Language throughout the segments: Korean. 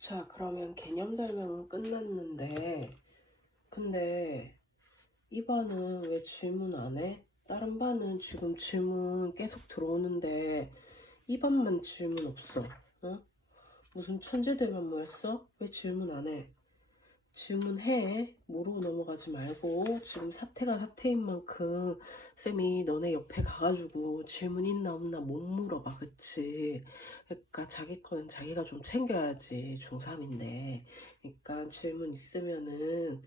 자, 그러면 개념 설명은 끝났는데, 근데 이 반은 왜 질문 안 해? 다른 반은 지금 질문 계속 들어오는데 이 반만 질문 없어. 어? 무슨 천재들만 모였어? 왜 질문 안 해? 질문해. 모르고 넘어가지 말고 지금 사태가 사태인 만큼 쌤이 너네 옆에 가가지고 질문 있나 없나 못 물어봐. 그치? 그러니까 자기 거는 자기가 좀 챙겨야지. 중3인데. 그러니까 질문 있으면은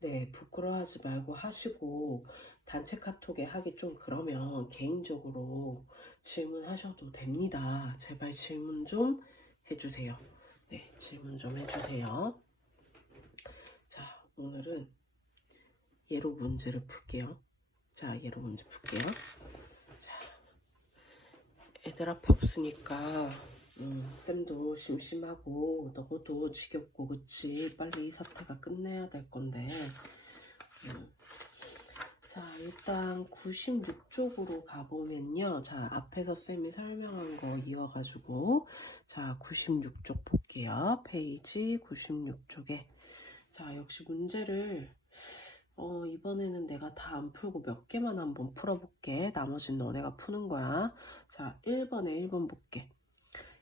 네, 부끄러워하지 말고 하시고 단체 카톡에 하기 좀 그러면 개인적으로 질문하셔도 됩니다. 제발 질문 좀 해주세요. 네, 질문 좀 해주세요. 자, 오늘은 예로 문제를 풀게요. 자, 예로 문제 풀게요. 자, 애들 앞에 없으니까 쌤도 심심하고 너도 지겹고 그치? 빨리 이 사태가 끝내야 될 건데 자, 일단 96쪽으로 가보면요. 자, 앞에서 쌤이 설명한 거 이어가지고 자, 96쪽 볼게요. 페이지 96쪽에 자, 역시 문제를 이번에는 내가 다 안 풀고 몇 개만 한번 풀어볼게. 나머지는 너네가 푸는 거야. 자, 1번에 1번 볼게.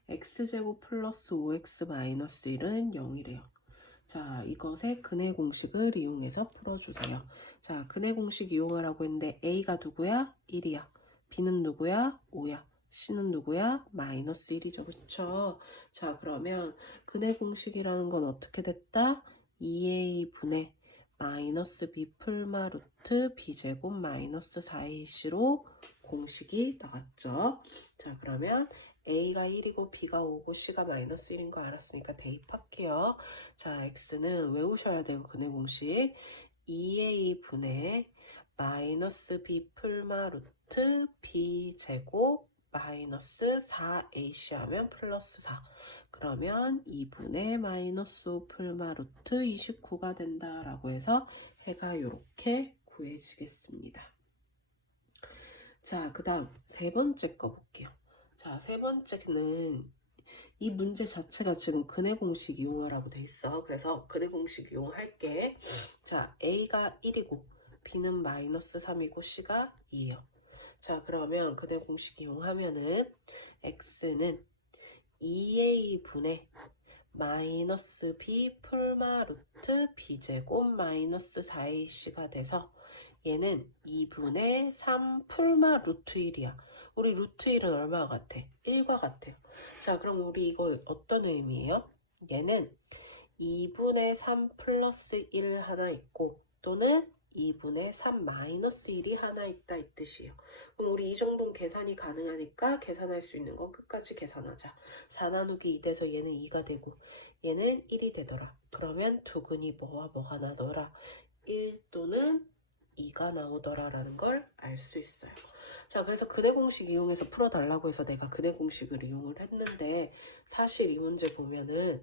x제곱 플러스 5x 마이너스 1은 0이래요. 자, 이것의 근해 공식을 이용해서 풀어주세요. 자, 근해 공식 이용하라고 했는데 A가 누구야? 1이야. B는 누구야? 5야. C는 누구야? 마이너스 1이죠. 그쵸? 자, 그러면 근해 공식이라는 건 어떻게 됐다? 2A분의 마이너스 B 풀마 루트 B제곱 마이너스 4AC로 공식이 나왔죠. 자, 그러면 A가 1이고 B가 5고 C가 마이너스 1인 거 알았으니까 대입할게요. 자, X는 외우셔야 돼요. 근해 공식 2A분의 마이너스 B 풀마 루트 B제곱 마이너스 4AC 하면 플러스 4. 그러면 2분의 마이너스 5 풀마 루트 29가 된다라고 해서 해가 이렇게 구해지겠습니다. 자, 그 다음 세 번째 거 볼게요. 자, 세 번째는 이 문제 자체가 지금 근해 공식 이용하라고 돼 있어. 그래서 근해 공식 이용할게. 자, A가 1이고 B는 마이너스 3이고 C가 2예요. 자, 그러면 근해 공식 이용하면은 X는 2A분의 마이너스 B 풀마 루트 B제곱 마이너스 4AC가 돼서 얘는 2분의 3 풀마 루트 1이야. 우리 루트 1은 얼마 같아? 1과 같아요. 자, 그럼 우리 이거 어떤 의미예요? 얘는 2분의 3 플러스 1 하나 있고 또는 2분의 3 마이너스 1이 하나 있다 이 뜻이에요. 그럼 우리 이 정도는 계산이 가능하니까 계산할 수 있는 건 끝까지 계산하자. 4 나누기 2 돼서 얘는 2가 되고 얘는 1이 되더라. 그러면 두근이 뭐와 뭐가 나더라? 1 또는 2가 나오더라 라는 걸 알 수 있어요. 자, 그래서 근해 공식 이용해서 풀어달라고 해서 내가 근해 공식을 이용을 했는데 사실 이 문제 보면은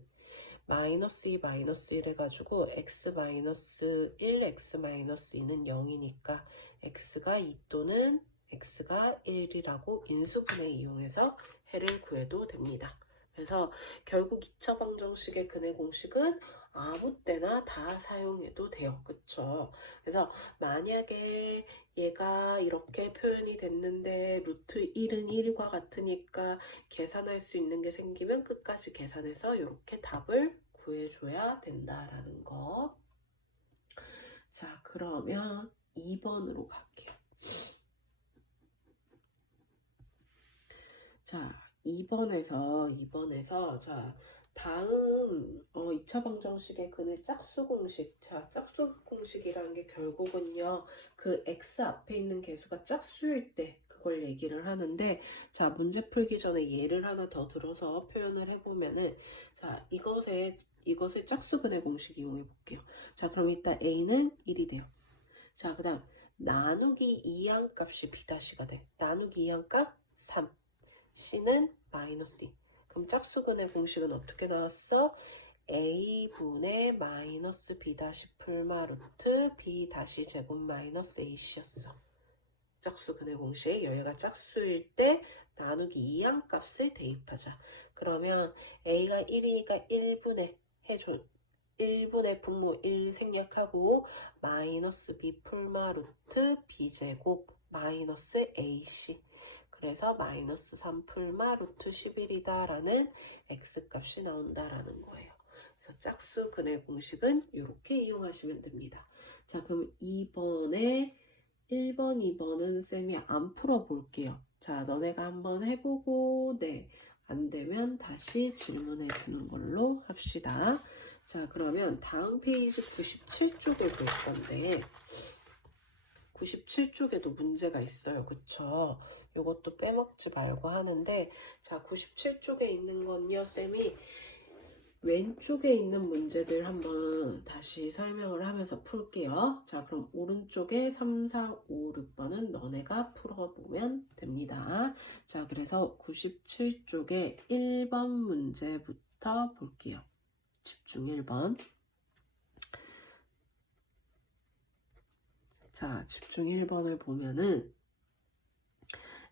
마이너스 2 마이너스 1 해가지고 x 마이너스 1 x 마이너스 2는 0이니까 x가 2 또는 x가 1이라고 인수분해 이용해서 해를 구해도 됩니다. 그래서 결국 2차 방정식의 근해 공식은 아무 때나 다 사용해도 돼요. 그쵸? 그래서 만약에 얘가 이렇게 표현이 됐는데 루트 1은 1과 같으니까 계산할 수 있는 게 생기면 끝까지 계산해서 이렇게 답을 구해줘야 된다라는 거. 자, 그러면 2번으로 갈게요. 자, 2번에서 자, 다음 2차 방정식의 근의 짝수 공식. 자, 짝수 공식이라는 게 결국은요. 그 x 앞에 있는 개수가 짝수일 때 그걸 얘기를 하는데 자, 문제 풀기 전에 예를 하나 더 들어서 표현을 해보면은 자, 이것의 짝수 근의 공식 이용해 볼게요. 자, 그럼 일단 a는 1이 돼요. 자, 그 다음 나누기 2한 값이 b-가 돼. 나누기 2한 값 3. C는 마이너스 2. 그럼 짝수근의 공식은 어떻게 나왔어? A분의 마이너스 B 다시 풀마 루트 B 다시 제곱 마이너스 AC였어. 짝수근의 공식. 여기가 짝수일 때 나누기 2한 값을 대입하자. 그러면 A가 1이니까 1분의 해줘. 1분의 분모 1 생략하고 마이너스 B 풀마 루트 B제곱 마이너스 AC. 그래서 마이너스 3 풀마 루트 11이다 라는 X값이 나온다라는 거예요. 그래서 짝수 근의 공식은 이렇게 이용하시면 됩니다. 자, 그럼 2번에 1번, 2번은 쌤이 안 풀어볼게요. 자, 너네가 한번 해보고 네, 안 되면 다시 질문해 주는 걸로 합시다. 자, 그러면 다음 페이지 97쪽에 볼 건데 97쪽에도 문제가 있어요. 그쵸? 이것도 빼먹지 말고 하는데 자, 97쪽에 있는 건요, 쌤이 왼쪽에 있는 문제들 한번 다시 설명을 하면서 풀게요. 자, 그럼 오른쪽에 3, 4, 5, 6번은 너네가 풀어보면 됩니다. 자, 그래서 97쪽에 1번 문제부터 볼게요. 집중 1번. 자, 집중 1번을 보면은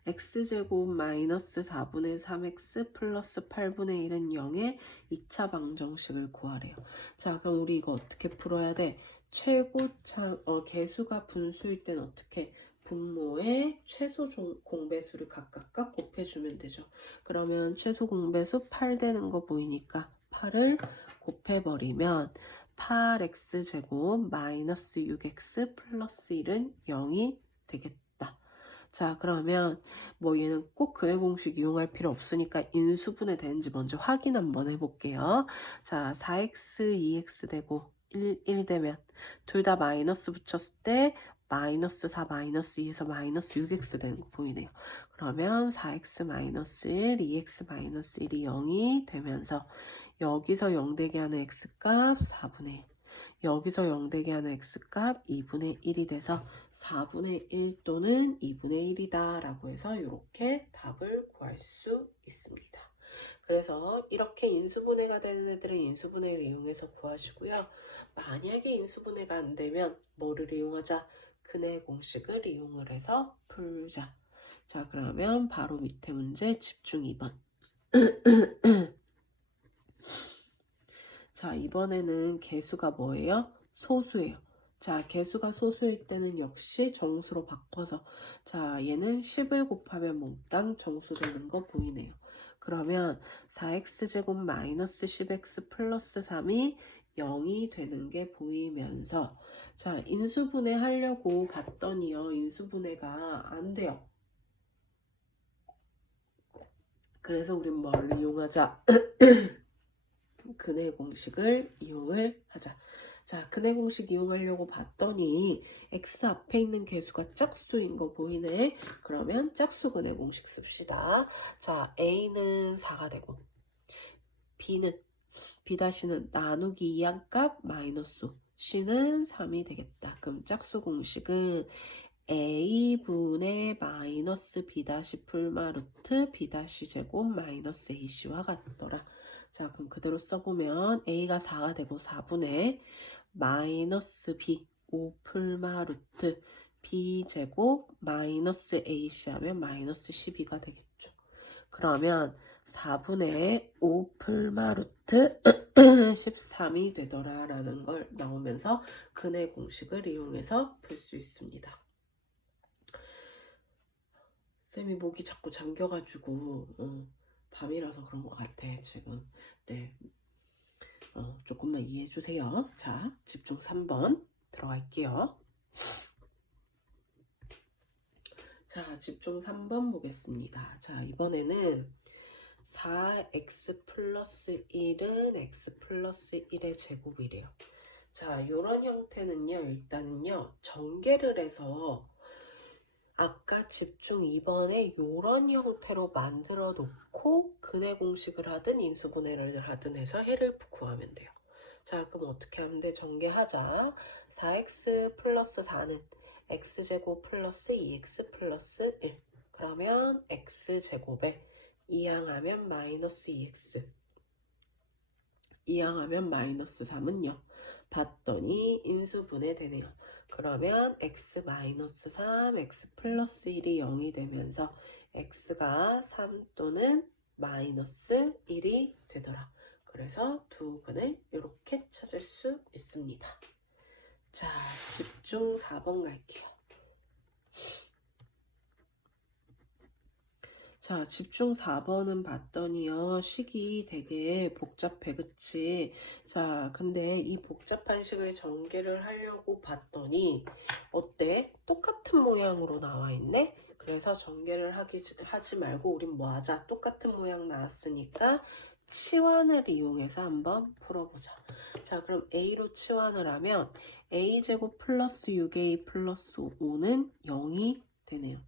x제곱 마이너스 4분의 3x 플러스 8분의 1은 0의 2차 방정식을 구하래요. 자, 그럼 우리 이거 어떻게 풀어야 돼? 최고차, 개수가 분수일 땐 어떻게? 분모의 최소 공배수를 각각 곱해주면 되죠. 그러면 최소 공배수 8 되는 거 보이니까 8을 곱해버리면 8x제곱 마이너스 6x 플러스 1은 0이 되겠다. 자, 그러면 뭐 얘는 꼭 근의 공식 이용할 필요 없으니까 인수분해 되는지 먼저 확인 한번 해볼게요. 자, 4x, 2x 되고 1 되면 둘 다 마이너스 붙였을 때 마이너스 4, 마이너스 2에서 마이너스 6x 되는 거 보이네요. 그러면 4x 마이너스 1, 2x 마이너스 1이 0이 되면서 여기서 0 되게 하는 x값 4분의 1. 여기서 0 되게 하는 x값 2분의 1이 돼서 4분의 1 또는 2분의 1이다 라고 해서 이렇게 답을 구할 수 있습니다. 그래서 이렇게 인수분해가 되는 애들은 인수분해를 이용해서 구하시고요. 만약에 인수분해가 안 되면 뭐를 이용하자? 근의 공식을 이용을 해서 풀자. 자, 그러면 바로 밑에 문제 집중 2번. 자, 이번에는 개수가 뭐예요? 소수예요. 자, 개수가 소수일 때는 역시 정수로 바꿔서 자, 얘는 10을 곱하면 몽땅 정수 되는 거 보이네요. 그러면 4x제곱 마이너스 10x 플러스 3이 0이 되는 게 보이면서 자, 인수분해 하려고 봤더니요. 인수분해가 안 돼요. 그래서 우린 뭘 이용하자? 근의 공식을 이용을 하자. 자, 근의 공식 이용하려고 봤더니 x 앞에 있는 개수가 짝수인 거 보이네. 그러면 짝수 근의 공식 씁시다. 자, a는 4가 되고 b-는 나누기 2항값 마이너스 c는 3이 되겠다. 그럼 짝수 공식은 a분의 마이너스 b 풀마 루트 b 제곱 마이너스 ac와 같더라. 자, 그럼 그대로 써보면 a가 4가 되고 4분의 마이너스 b 5 풀마 루트 b 제곱 마이너스 ac 하면 마이너스 12가 되겠죠. 그러면 4분의 5 풀마 루트 13이 되더라 라는 걸 나오면서 근의 공식을 이용해서 풀 수 있습니다. 쌤이 목이 자꾸 잠겨가지고 밤이라서 그런 것 같아 지금. 네, 조금만 이해해 주세요. 자, 집중 3번 들어갈게요. 자, 집중 3번 보겠습니다. 자, 이번에는 4x 플러스 1은 x 플러스 1의 제곱이래요. 자, 요런 형태는요, 일단은요, 전개를 해서 아까 집중 2번에 요런 형태로 만들어 놓고 근의 공식을 하든 인수분해를 하든 해서 해를 구하면 돼요. 자, 그럼 어떻게 하면 돼? 전개하자. 4x 플러스 4는 x제곱 플러스 2x 플러스 1. 그러면 x제곱에 2항하면 마이너스 2x. 2항하면 마이너스 3은요. 봤더니 인수분해 되네요. 그러면 x-3, x 플러스 1이 0이 되면서 x가 3 또는 마이너스 1이 되더라. 그래서 두 근을 이렇게 찾을 수 있습니다. 자, 집중 4번 갈게요. 자, 집중 4번은 봤더니요, 식이 되게 복잡해, 그치? 자, 근데 이 복잡한 식을 전개를 하려고 봤더니, 어때? 똑같은 모양으로 나와 있네? 그래서 전개를 하지 말고, 우린 뭐 하자? 똑같은 모양 나왔으니까, 치환을 이용해서 한번 풀어보자. 자, 그럼 A로 치환을 하면, A제곱 플러스 6A 플러스 5는 0이 되네요.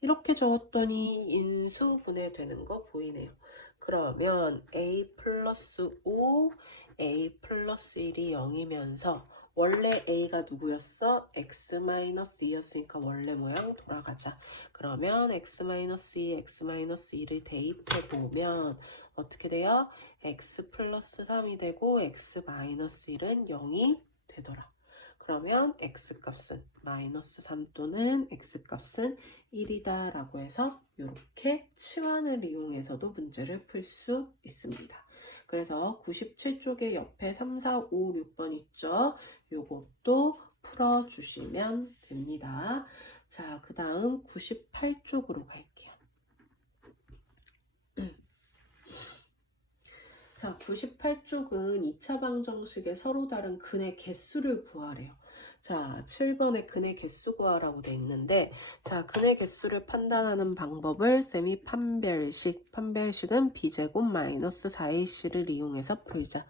이렇게 적었더니 인수분해 되는 거 보이네요. 그러면 A 플러스 5, A 플러스 1이 0이면서 원래 A가 누구였어? X-2였으니까 원래 모양 돌아가자. 그러면 X-2, X-1을 대입해 보면 어떻게 돼요? X 플러스 3이 되고 X-1은 0이 되더라. 그러면 X값은 마이너스 3 또는 X값은 1이다 라고 해서 이렇게 치환을 이용해서도 문제를 풀 수 있습니다. 그래서 97쪽에 옆에 3, 4, 5, 6번 있죠? 요것도 풀어주시면 됩니다. 자, 그 다음 98쪽으로 갈게요. 자, 98쪽은 2차 방정식의 서로 다른 근의 개수를 구하래요. 자, 7번에 근의 개수 구하라고 돼 있는데, 자, 근의 개수를 판단하는 방법을 쌤이 판별식은 b제곱 마이너스 4ac를 이용해서 풀자.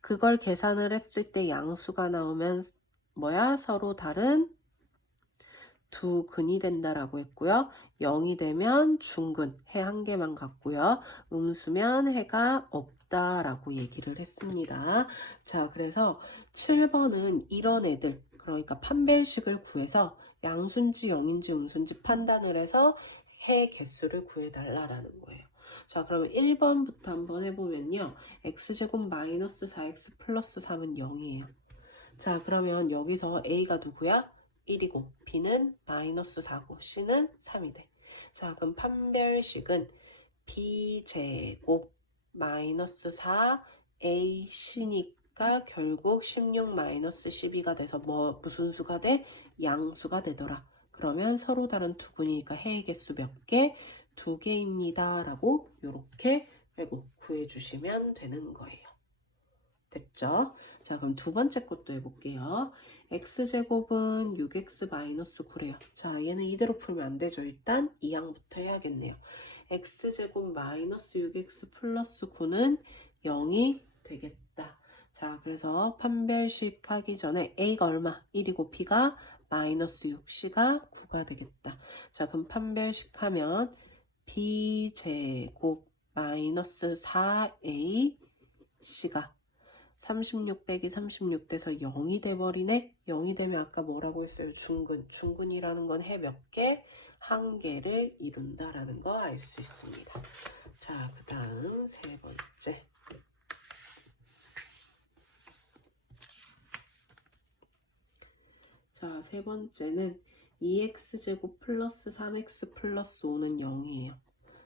그걸 계산을 했을 때 양수가 나오면 뭐야? 서로 다른 두 근이 된다라고 했고요. 0이 되면 중근, 해 한 개만 같고요. 음수면 해가 없다라고 얘기를 했습니다. 자, 그래서 7번은 이런 애들, 그러니까 판별식을 구해서 양수인지 0인지 음수인지 판단을 해서 해 개수를 구해달라라는 거예요. 자, 그러면 1번부터 한번 해보면요. x제곱 마이너스 4x 플러스 3은 0이에요. 자, 그러면 여기서 A가 누구야? 1이고 B는 마이너스 4고 C는 3이 돼. 자, 그럼 판별식은 B제곱 마이너스 4AC니까 결국 16 마이너스 12가 돼서 무슨 수가 돼? 양수가 되더라. 그러면 서로 다른 두 근이니까 해의 개수 몇 개? 2개입니다. 라고 이렇게 구해주시면 되는 거예요. 됐죠? 자, 그럼 두 번째 것도 해볼게요. x제곱은 6x-9래요. 자, 얘는 이대로 풀면 안 되죠. 일단 2항부터 해야겠네요. x제곱 마이너스 6x 플러스 9는 0이 되겠다. 자, 그래서 판별식 하기 전에 a가 얼마? 1이고 b가 마이너스 6, c가 9가 되겠다. 자, 그럼 판별식 하면 b제곱 마이너스 4a c가 36 빼기 36 돼서 0이 돼버리네. 0이 되면 아까 뭐라고 했어요? 중근이라는 건 해 몇 개? 한 개를 이룬다라는 거 알 수 있습니다. 자, 그 다음 세 번째. 자, 세 번째는 2x제곱 플러스 3x 플러스 5는 0이에요.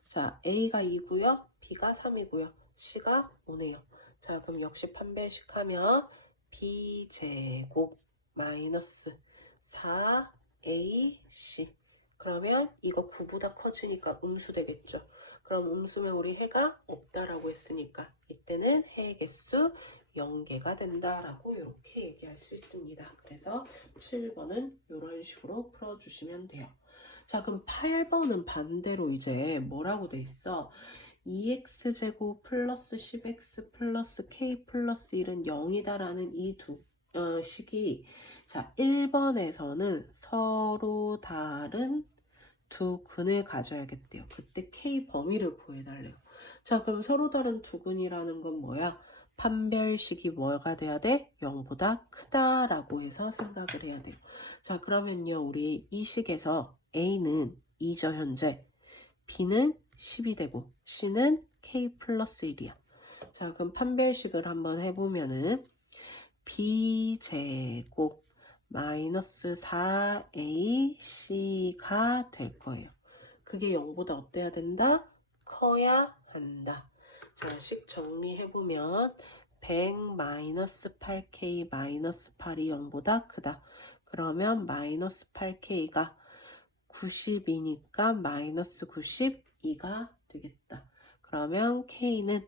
자, a가 2고요. b가 3이고요. c가 5네요. 자, 그럼 역시 판별식 하면 b제곱 마이너스 4ac. 그러면 이거 9보다 커지니까 음수 되겠죠. 그럼 음수면 우리 해가 없다라고 했으니까 이때는 해의 개수 0개가 된다라고 이렇게 얘기할 수 있습니다. 그래서 7번은 이런 식으로 풀어주시면 돼요. 자, 그럼 8번은 반대로 이제 뭐라고 돼 있어? 2x제곱 플러스 10x 플러스 k 플러스 1은 0이다라는 이 두 식이, 자, 1번에서는 서로 다른 두 근을 가져야겠대요. 그때 k 범위를 구해달래요. 자, 그럼 서로 다른 두 근이라는 건 뭐야? 판별식이 뭐가 돼야 돼? 0보다 크다라고 해서 생각을 해야 돼요. 자, 그러면요, 우리 이 식에서 A는 2죠, 현재. B는 10이 되고 C는 K 플러스 1이야. 자, 그럼 판별식을 한번 해보면은 B제곱 마이너스 4AC가 될 거예요. 그게 0보다 어때야 된다? 커야 한다. 자, 식 정리해보면 100 마이너스 8K 마이너스 8이 0보다 크다. 그러면 마이너스 8K가 90이니까 마이너스 92가 되겠다. 그러면 K는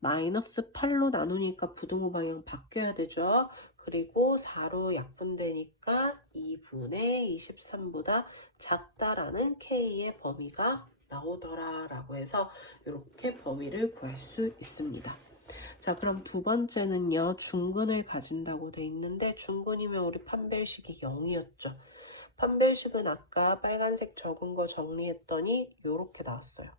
마이너스 8로 나누니까 부등호 방향 바뀌어야 되죠. 그리고 4로 약분되니까 2분의 23보다 작다라는 K의 범위가 나오더라 라고 해서 이렇게 범위를 구할 수 있습니다. 자, 그럼 두 번째는요, 중근을 가진다고 돼 있는데, 중근이면 우리 판별식이 0이었죠. 판별식은 아까 빨간색 적은 거 정리했더니 이렇게 나왔어요.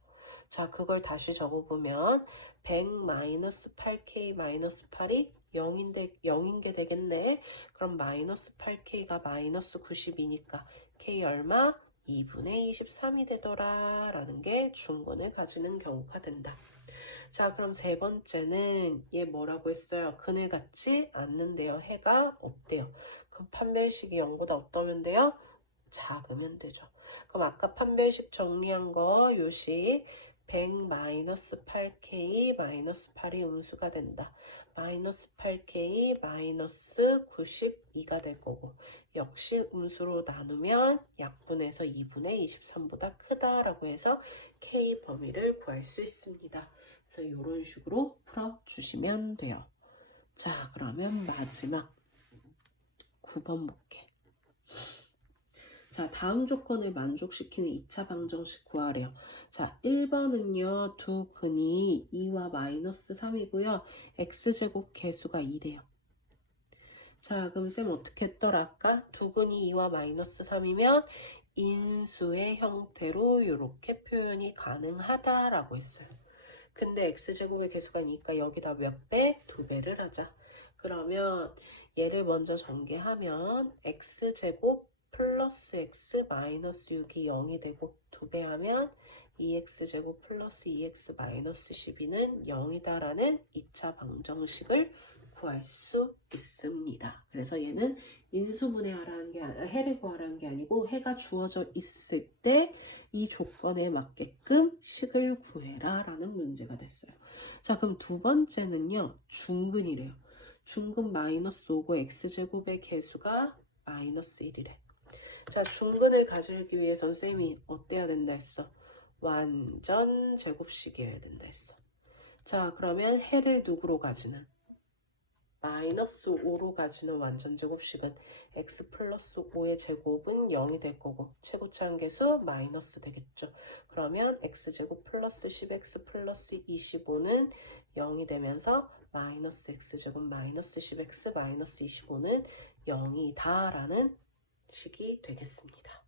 자, 그걸 다시 적어보면 100 마이너스 8K 마이너스 8이 0인 게 되겠네. 그럼 마이너스 8K가 마이너스 90이니까 K 얼마? 2분의 23이 되더라 라는 게 중근을 가지는 경우가 된다. 자, 그럼 세 번째는 얘 뭐라고 했어요? 근을 갖지 않는데요. 해가 없대요. 그럼 판별식이 0보다 어떠면 돼요? 작으면 되죠. 그럼 아까 판별식 정리한 거 요식 100 마이너스 8K 마이너스 8이 음수가 된다. 마이너스 8K 마이너스 92가 될 거고 역시 음수로 나누면 약분해서 2분의 23보다 크다라고 해서 K 범위를 구할 수 있습니다. 그래서 이런 식으로 풀어주시면 돼요. 자, 그러면 마지막 9번 볼게. 자, 다음 조건을 만족시키는 2차 방정식 구하래요. 자, 1번은요, 두 근이 2와 마이너스 3이고요. x제곱 개수가 2래요. 자, 그럼 쌤 어떻게 했더라? 아까 두 근이 2와 마이너스 3이면 인수의 형태로 이렇게 표현이 가능하다라고 했어요. 근데 x제곱의 개수가 2니까 여기다 몇 배? 2배를 하자. 그러면 얘를 먼저 전개하면 x제곱 플러스 x 마이너스 6이 0이 되고 2배 하면 2x제곱 플러스 2x 마이너스 12는 0이다 라는 2차 방정식을 구할 수 있습니다. 그래서 얘는 인수분해하라는 게 아니라 해를 구하라는 게 아니고 해가 주어져 있을 때 이 조건에 맞게끔 식을 구해라 라는 문제가 됐어요. 자, 그럼 두 번째는요, 중근이래요. 중근 마이너스 5고 x제곱의 개수가 마이너스 1이래. 자, 중근을 가지기 위해선 쌤이 어때야 된다 했어? 완전 제곱식이어야 된다 했어. 자, 그러면 해를 누구로 가지는? 마이너스 5로 가지는 완전 제곱식은 x 플러스 5의 제곱은 0이 될 거고 최고차 함계수 마이너스 되겠죠. 그러면 x제곱 플러스 10x 플러스 25는 0이 되면서 마이너스 x제곱 마이너스 10x 마이너스 25는 0이다 라는 식이 되겠습니다.